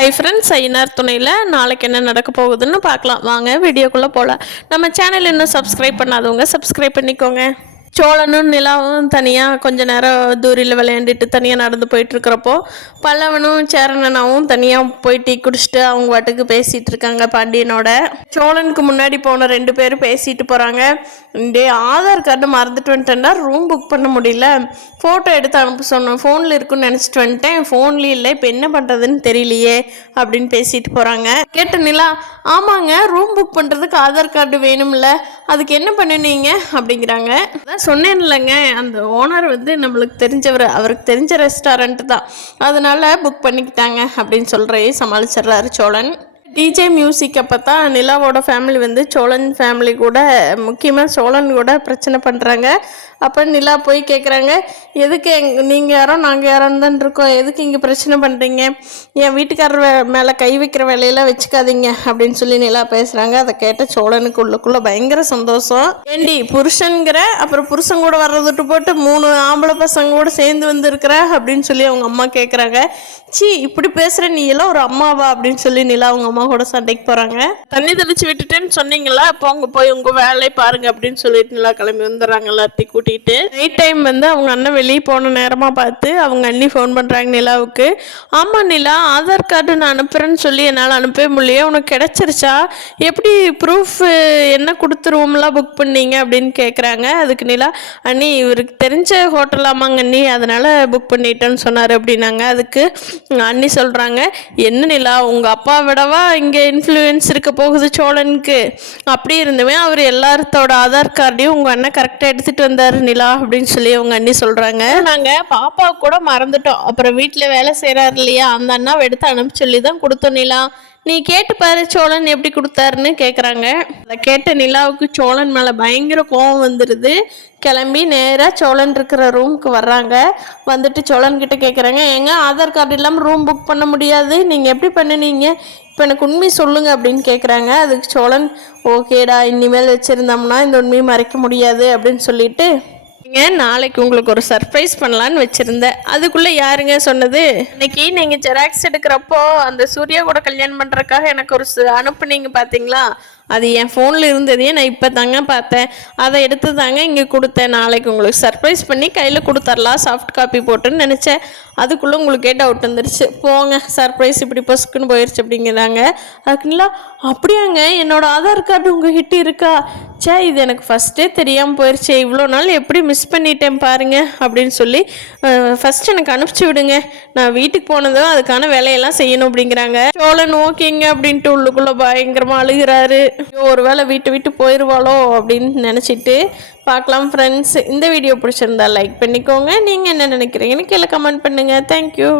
Hi friends, Ayyanar துணையில் நாளைக்கு என்ன நடக்க போகுதுன்னு பார்க்கலாம். வாங்க வீடியோக்குள்ளே போகலாம். நம்ம சேனல் இன்னும் சப்ஸ்கிரைப் பண்ணாதவங்க சப்ஸ்கிரைப் பண்ணிக்கோங்க. சோழனும் நிலாவும் தனியாக கொஞ்ச நேரம் தூரியில் விளையாண்டுட்டு தனியாக நடந்து போயிட்டுருக்கிறப்போ பல்லவனும் சேரணனாவும் தனியாக போய் டீ குடிச்சிட்டு அவங்க வாட்டுக்கு பேசிகிட்டு இருக்காங்க பாண்டியனோட. சோழனுக்கு முன்னாடி போன 2 பேரும் பேசிட்டு போகிறாங்க. டே, ஆதார் கார்டு மறந்துட்டு வந்துட்டேன்டா, ரூம் புக் பண்ண முடியல, ஃபோட்டோ எடுத்து அனுப்ப சொன்னோம், ஃபோனில் இருக்குன்னு நினச்சிட்டு வந்துட்டேன், ஃபோன்லேயும் இல்லை, இப்போ என்ன பண்ணுறதுன்னு தெரியலையே அப்படின்னு பேசிட்டு போகிறாங்க. கேட்ட நிலா, ஆமாங்க, ரூம் புக் பண்ணுறதுக்கு ஆதார் கார்டு வேணும்ல, அதுக்கு என்ன பண்ணுனீங்க அப்படிங்கிறாங்க. அதான் சொன்னேன் இல்லைங்க, அந்த ஓனர் வந்து நம்மளுக்கு தெரிஞ்சவர், அவருக்கு தெரிஞ்ச ரெஸ்டாரண்ட் தான், அதனால புக் பண்ணிக்கிட்டாங்க அப்படின்னு சொல்கிறே சமாளிச்சிடுறாரு சோழன். டிஜே மியூசிக் அப்போ தான் நிலாவோட ஃபேமிலி வந்து சோழன் ஃபேமிலி கூட, முக்கியமாக சோழன் கூட பிரச்சனை பண்ணுறாங்க. அப்போ நிலா போய் கேட்குறாங்க, எதுக்கு நீங்கள் யாரோ நாங்கள் யாரோன்னு தான் இருக்கோம், எதுக்கு இங்கே பிரச்சனை பண்ணுறீங்க, என் வீட்டுக்காரர் மேலே கை வைக்கிற வேலையெல்லாம் வச்சுக்காதீங்க அப்படின்னு சொல்லி நிலா பேசுகிறாங்க. அதை கேட்ட சோழனுக்கு உள்ளுக்குள்ளே பயங்கர சந்தோஷம். ஏண்டி புருஷனுங்கிற, அப்புறம் புருஷன் கூட வர்றதுட்டு போட்டு 3 ஆம்பளை பசங்க கூட சேர்ந்து வந்துருக்கிற அப்படின்னு சொல்லி அவங்க அம்மா கேட்குறாங்க. சி, இப்படி பேசுகிற நீ எல்லாம் ஒரு அம்மாவா அப்படின்னு சொல்லி நிலா அவங்க அம்மா கூட சண்டைக்கு போகிறாங்க. தண்ணி தெளிச்சு விட்டுட்டேன்னு சொன்னீங்களா, இப்போ அவங்க போய் உங்கள் வேலையை பாருங்க அப்படின்னு சொல்லிட்டு நிலா கிளம்பி வந்துடுறாங்க எல்லாத்தையும் கூட்டிகிட்டு. நைட் டைம் வந்து அவங்க அண்ணன் வெளியே போன நேரமாக பார்த்து அவங்க அண்ணி ஃபோன் பண்ணுறாங்க நிலாவுக்கு. ஆமாம் நிலா, ஆதார் கார்டு நான் அனுப்புகிறேன்னு சொல்லி என்னால் அனுப்பவே முடியல, உனக்கு கிடச்சிருச்சா, எப்படி ப்ரூஃப் என்ன கொடுத்து ரூம்லாம் புக் பண்ணீங்க அப்படின்னு கேட்குறாங்க. அதுக்கு நிலா, அண்ணி இவருக்கு தெரிஞ்ச ஹோட்டல் ஆமாங்க அண்ணி, அதனால் புக் பண்ணிட்டேன்னு சொன்னார் அப்படின்னாங்க. அதுக்கு அண்ணி சொல்கிறாங்க, என்ன நிலா, உங்கள் அப்பா விடவா இங்கே இன்ஃப்ளூயன்ஸ் இருக்க போகுது சோழனுக்கு, அப்படி இருந்துமே அவர் எல்லாத்தோட ஆதார் கார்டையும் உங்கள் அண்ணன் கரெக்டாக எடுத்துகிட்டு வந்தார் நிலா அப்படின்னு சொல்லி அவங்க அண்ணி சொல்கிறாங்க. நாங்கள் பாப்பா கூட மறந்துட்டோம், அப்புறம் வீட்டில் வேலை செய்கிறாரு இல்லையா, அந்த அண்ணாவை எடுத்து அனுப்பி சொல்லி தான் கொடுத்தோம் நிலா, நீ கேட்டு பாரு சோழன் எப்படி கொடுத்தாருன்னு கேட்குறாங்க. அதை கேட்ட நிலாவுக்கு சோழன் மேலே பயங்கர கோபம் வந்துடுது. கிளம்பி நேராக சோழன் இருக்கிற ரூமுக்கு வர்றாங்க. வந்துட்டு சோழன் கிட்ட கேட்குறாங்க, ஏங்க ஆதார் கார்டு இல்லாமல் ரூம் புக் பண்ண முடியாது, நீங்கள் எப்படி பண்ணுனீங்க, இப்போ எனக்கு உண்மை சொல்லுங்கள் அப்படின்னு கேட்குறாங்க. அதுக்கு சோழன், ஓகேடா, இனிமேல் வச்சுருந்தோம்னா இந்த உண்மையை மறைக்க முடியாது அப்படின்னு சொல்லிட்டு, நாளைக்கு உங்களுக்கு ஒரு சர்ப்ரைஸ் பண்ணலான்னு வச்சுருந்தேன், அதுக்குள்ளே யாருங்க சொன்னது, இன்னைக்கு நீங்கள் ஜெராக்ஸ் எடுக்கிறப்போ அந்த சூர்யா கூட கல்யாணம் பண்ணுறதுக்காக எனக்கு ஒரு அனுப்புனீங்க பார்த்தீங்களா, அது என் ஃபோனில் இருந்ததையே நான் இப்போ தாங்க பார்த்தேன், அதை எடுத்து தாங்க இங்கே கொடுத்தேன், நாளைக்கு உங்களுக்கு சர்ப்ரைஸ் பண்ணி கையில் கொடுத்துர்லாம் சாஃப்ட் காப்பி போட்டுன்னு நினச்சேன், அதுக்குள்ளே உங்களுக்கே டவுட் வந்துருச்சு, போங்க சர்ப்ரைஸ் இப்படி பொசுக்குன்னு போயிடுச்சு அப்படிங்கிறாங்க. அதுக்குங்களா, அப்படியாங்க, என்னோடய ஆதார் கார்டு உங்கள் கிட்ட இருக்கா, சே இது எனக்கு ஃபஸ்ட்டே தெரியாமல் போயிடுச்சு, இவ்வளோ நாள் எப்படி மிஸ் பண்ணிட்டேன் பாருங்க அப்படின்னு சொல்லி ஃபஸ்ட் எனக்கு அனுப்பிச்சி விடுங்க, நான் வீட்டுக்கு போனதும் அதுக்கான வேலையெல்லாம் செய்யணும் அப்படிங்கிறாங்க. சோழன் ஓகேங்க அப்படின்ட்டு உள்ளுக்குள்ளே பயங்கரமாக அழுகிறாரு. ஒரு வேளை வீட்டு விட்டு போயிடுவாளோ அப்படின்னு நினச்சிட்டு பார்க்கலாம். ஃப்ரெண்ட்ஸ், இந்த வீடியோ பிடிச்சிருந்தா லைக் பண்ணிக்கோங்க. நீங்கள் என்ன நினைக்கிறீங்கன்னு கீழே கமெண்ட் பண்ணுங்கள். தேங்க்யூ.